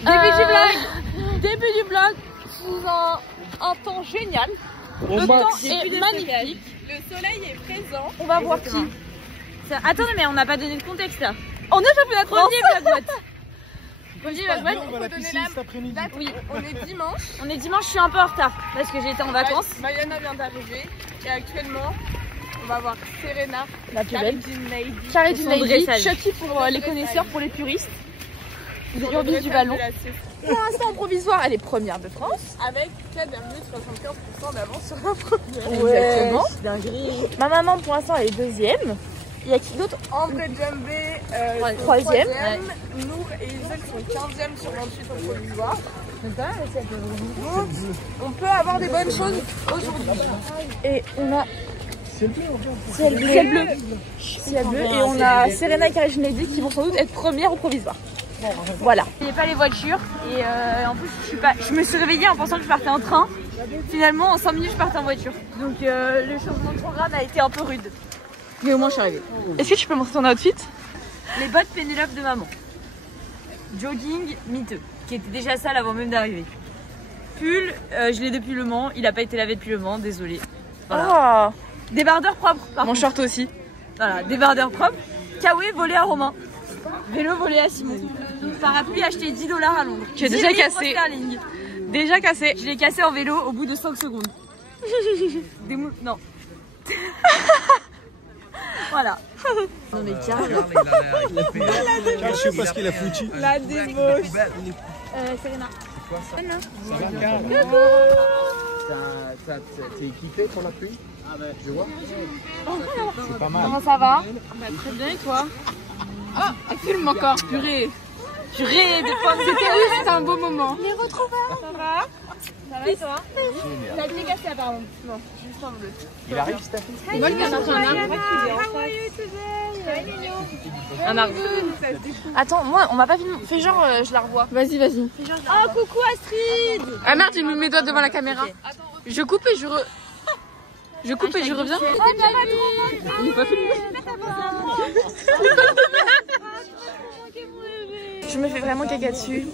Début du vlog sous un temps génial. Le temps est magnifique. Le soleil est présent. On va voir qui. Attendez, mais on n'a pas donné de contexte là. On est championnat de France. Premier Vlog. On va à la piscine cet après-midi. Oui, On est dimanche. on est dimanche, je suis un peu en retard parce que j'ai été en vacances. Mariana vient d'arriver et actuellement on va voir Serena, La plus belle. Carrie Jean Lady, Chucky pour les connaisseurs, pour les puristes. Urbis du ballon. Pour l'instant en provisoire, elle est première de France avec 4,75% d'avance sur la première. Exactement. Ma maman pour l'instant elle est deuxième. Il y a qui d'autre? André Djembé, troisième. Nour et Isel sont 15e sur 28 au provisoire. Donc, on peut avoir des bonnes choses aujourd'hui. Et on a ciel bleu. Et on a Serena et Carrie Lady qui vont sans doute être premières au provisoire. Voilà. Il n'y a pas les voitures et en plus je me suis réveillée en pensant que je partais en train. Finalement en 5 minutes je partais en voiture. Donc le changement de programme a été un peu rude. Mais au moins je suis arrivée. Est-ce que tu peux montrer ton outfit? Les bottes Pénélope de maman. Jogging miteux, qui était déjà sale avant même d'arriver. Pull, je l'ai depuis Le Mans, il n'a pas été lavé depuis Le Mans, désolé. Voilà. Débardeur propre. Mon short aussi. Voilà, débardeur propre. Kawaii volé à Romain. Vélo volé à Simon. Parapluie acheté 10 $ à Londres. Tu as déjà cassé. Déjà cassé. Je l'ai cassé en vélo au bout de 5 secondes. Non. Voilà. Non mais Karl. Je sais pas ce qu'il a foutu. La débauche. Serena. T'es équipé pour la pluie? Je vois. C'est pas mal. Comment ça va? Très bien et toi? Ah, elle filme encore, purée. Purée de pommes de terre. C'était un beau moment. Les retrouvailles. Ça va? Ça va et toi? T'as été cassé apparemment. Non, juste en bleu. Il arrive, Steph? C'est moi qui ai sorti un arbre. Un arbre. Attends, moi on m'a pas filmé. Fais genre, je la revois. Vas-y. Oh coucou Astrid. Ah merde, j'ai mis mes doigts devant la caméra. Je coupe et je reviens. Il est pas filmé. Je me fais vraiment caca dessus.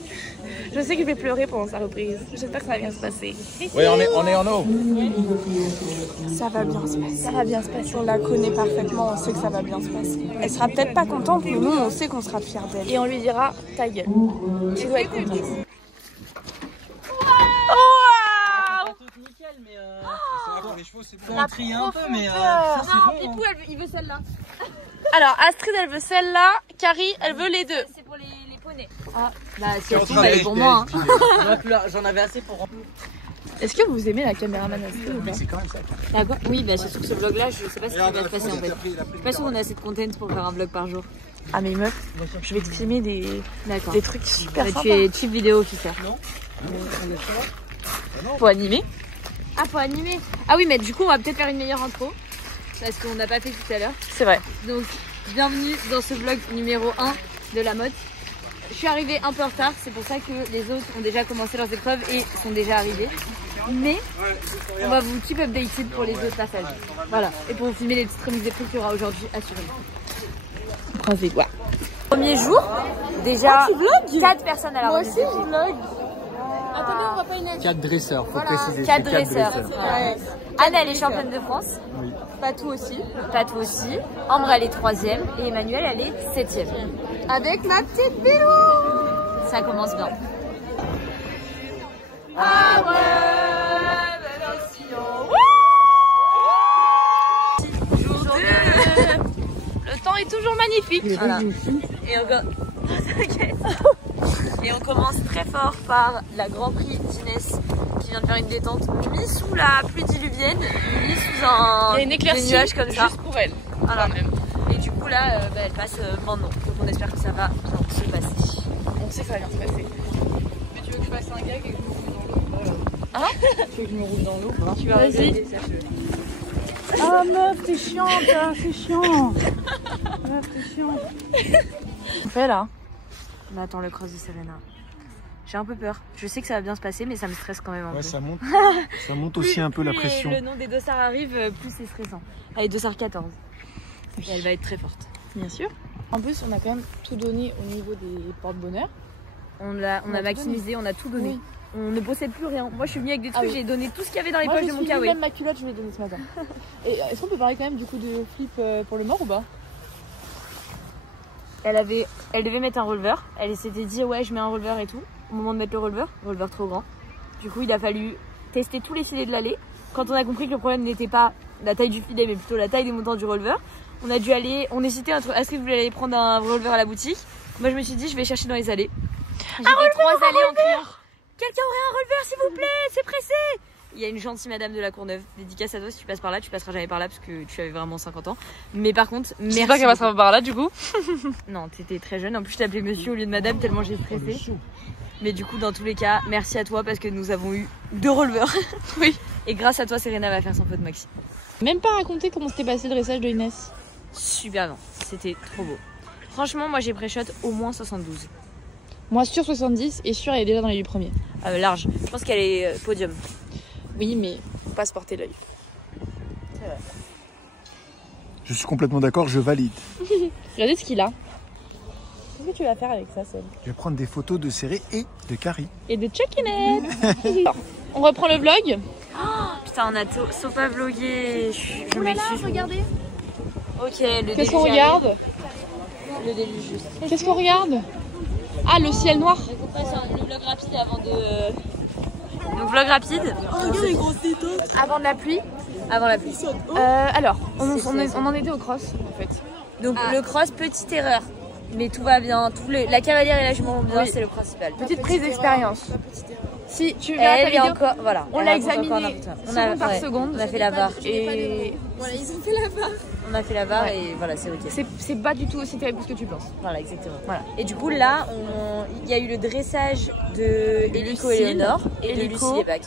Je sais que je vais pleurer pendant sa reprise. J'espère que ça va bien se passer. Oui, on est en eau. Ça va bien se passer. Ça va bien se passer. On la connaît parfaitement, on sait que ça va bien se passer. Elle sera peut-être pas contente, mais nous, on sait qu'on sera fiers d'elle. Et on lui dira, ta gueule. Tu dois être contente. Nickel, mais pour les chevaux, c'est bon. On trie un peu, mais ça, c'est bon. Pipou, il veut celle-là. Alors, Astrid, elle veut celle-là. Carrie, elle veut les deux. C'est pour les poneys. Ah, bah si elle tombe, elle est pour moi. J'en avais assez pour remplir. Est-ce que vous aimez la caméraman Astrid ou pas? C'est quand même ça. D'accord. Oui, bah surtout que ce vlog-là, je sais pas ce qui va se passer en fait. Je suis pas sûre qu'on a assez de content pour faire un vlog par jour. Ah mais meuf, je vais te filmer des trucs super sympas. Tu es cheap vidéo qui fait. Pour animer. Ah, pour animer. Ah oui, mais du coup, on va peut-être faire une meilleure intro. Parce qu'on n'a pas fait tout à l'heure. C'est vrai. Donc, bienvenue dans ce vlog numéro 1 de la mode. Je suis arrivée un peu en retard, c'est pour ça que les autres ont déjà commencé leurs épreuves et sont déjà arrivés. Mais on va vous keep updated pour les autres passages. Voilà. Et pour vous filmer les petites remises d'épreuves qu'il y aura aujourd'hui, assurément. Croise les doigts. Premier jour, déjà 4 personnes à la remise. Moi aussi, je vlog. Attendez, on voit pas une 4 dresseurs, faut préciser. 4 dresseurs. Anne, elle est championne de France. Oui. Patou aussi. Patou aussi. Ambre, elle est 3e. Et Emmanuel, elle est 7e. Avec ma petite vélo. Ça commence bien. Ah ouais, Jour 2. Le temps est toujours magnifique. Voilà. Et on commence très fort par la Grand Prix d'Inès qui vient de faire une détente mis sous la pluie diluvienne, mis sous des nuages comme ça. Juste pour elle. Voilà. Et du coup là, elle passe maintenant. Donc on espère que ça va bien se passer. On sait que ça va bien se passer. Mais tu veux que je fasse un gag et que je me roule dans l'eau? Hein? Tu veux que je me roule dans l'eau? Tu vas vas-y. Ah meuf, t'es chiante, hein, c'est chiant. Meuf, t'es chiant. On fait là. On attend le cross de Serena. J'ai un peu peur. Je sais que ça va bien se passer, mais ça me stresse quand même un peu. Ça monte aussi un peu la pression. Le nom des dossards arrive, plus c'est stressant. Elle est dossard 14. Et elle va être très forte. Bien sûr. En plus, on a quand même tout donné au niveau des porte-bonheur. On a maximisé, on a tout donné. Oui. On ne possède plus rien. Moi je suis venue avec des trucs, j'ai donné tout ce qu'il y avait dans les poches de mon kawaii. Même ma culotte, je l'ai donnée ce matin. Et est-ce qu'on peut parler quand même du coup de Flip pour le mort ou pas? Elle devait mettre un releveur. Elle s'était dit ouais je mets un releveur et tout. Au moment de mettre le releveur trop grand. Du coup il a fallu tester tous les filets de l'allée. Quand on a compris que le problème n'était pas la taille du filet mais plutôt la taille des montants du releveur, on a dû aller, on hésitait entre est-ce que vous voulez aller prendre un releveur à la boutique. Moi je me suis dit je vais chercher dans les allées. J'ai fait 3 allées en criant quelqu'un aurait un releveur s'il vous plaît, c'est pressé. Il y a une gentille madame de la Courneuve, dédicace à toi, si tu passes par là, tu passeras jamais par là parce que tu avais vraiment 50 ans. Mais par contre, merci. J'espère qu'elle passera par là du coup. Non, t'étais très jeune, en plus je t'appelais monsieur au lieu de madame tellement j'ai stressé. Mais du coup dans tous les cas, merci à toi parce que nous avons eu 2 releveurs. Oui. Et grâce à toi Serena va faire son pot de maxi. Même pas raconter comment s'était passé le dressage de Inès. Super bien, c'était trop beau. Franchement moi j'ai pré-shot au moins 72. Moi sur 70 et sûr elle est déjà dans les 8 premiers. Large, je pense qu'elle est podium. Oui mais faut pas se porter l'œil. C'est vrai. Je suis complètement d'accord, je valide. Regardez ce qu'il a. Qu'est-ce que tu vas faire avec ça, Seb? Je vais prendre des photos de Céré et de Carrie. Et de Chuckinette. On reprend le vlog. Oh, putain, on a Sopa vlogué. Je m'excuse. Regardez. Ok, le début. Qu'est-ce qu'on regarde? Le début juste. Qu'est-ce qu'on regarde? Ah, le ciel noir. On passe le vlog rapide avant de... Donc vlog rapide. Oh, regarde les grosses tétons. Avant de la pluie. Avant la pluie. Alors, on en était au cross en fait. Donc le cross, petite erreur. Mais tout va bien, la cavalière et la jument vont bien, oui. C'est le principal. Petite prise d'expérience. Si tu veux la vidéo, encore, voilà, on l'a examiné seconde par seconde. On a fait la barre. Et voilà, ils ont fait la barre. On a fait la barre et voilà, c'est ok. C'est pas du tout aussi terrible que ce que tu penses. Voilà, exactement. Voilà. Et du coup, là, il y a eu le dressage de Hélico et Léonore et de Lucie Lebac.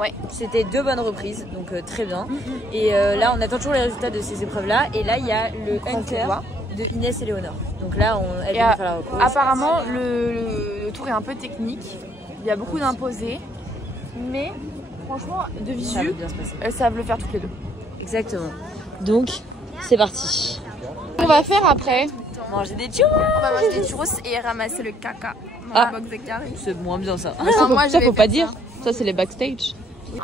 Ouais, c'était 2 bonnes reprises, donc très bien. Et là, on attend toujours les résultats de ces épreuves-là. Et là, il y a le hunter de Inès et Léonore. Donc là, elle vient de faire la repose. Apparemment, le tour est un peu technique. Il y a beaucoup d'imposés. Mais franchement, de visu, elles savent le faire toutes les 2. Exactement. Donc, c'est parti. On va faire après manger des churros. On va manger des churros et ramasser le caca dans la box de Carrie. C'est moins bien ça. Ça faut pas dire. Ça, c'est les backstage.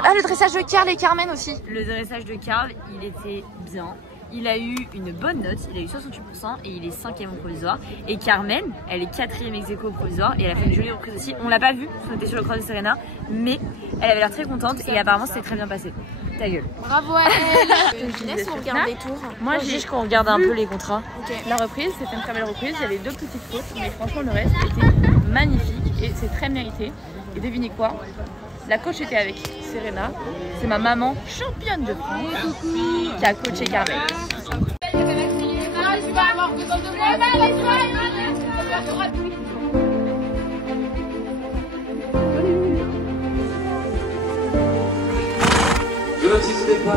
Ah, le dressage de Carl et Carmen aussi. Le dressage de Carl, il était bien. Il a eu une bonne note, il a eu 68% et il est 5e au provisoire. Et Carmen, elle est 4e ex-aequo au provisoire et elle a fait une jolie reprise aussi. On l'a pas vue, parce qu'on était sur le cross de Serena, mais elle avait l'air très contente et apparemment c'était très bien passé. Ta gueule. Bravo à elle. Laisse on regarde les tours. Moi j'ai qu'on regarde un peu les contrats. Okay. La reprise, c'était une très belle reprise, il y avait 2 petites fautes, mais franchement le reste était magnifique et c'est très mérité. Et devinez quoi? La coach était avec Serena, c'est ma maman championne de France qui a coaché Carmen. Le 26 départ,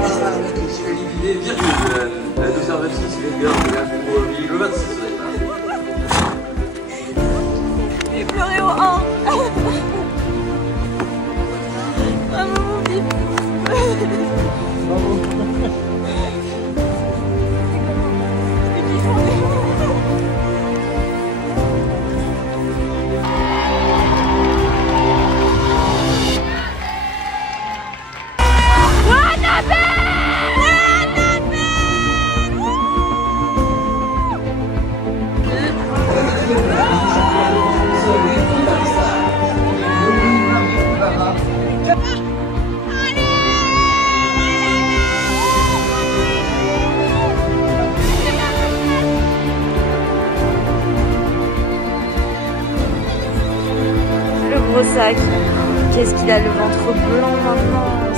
éliminé, virgule. La 226, les gars, le 26 départ. J'ai pleuré au 1. Bravo mon bip. Sac. Qu'est-ce qu'il a le ventre blanc maintenant?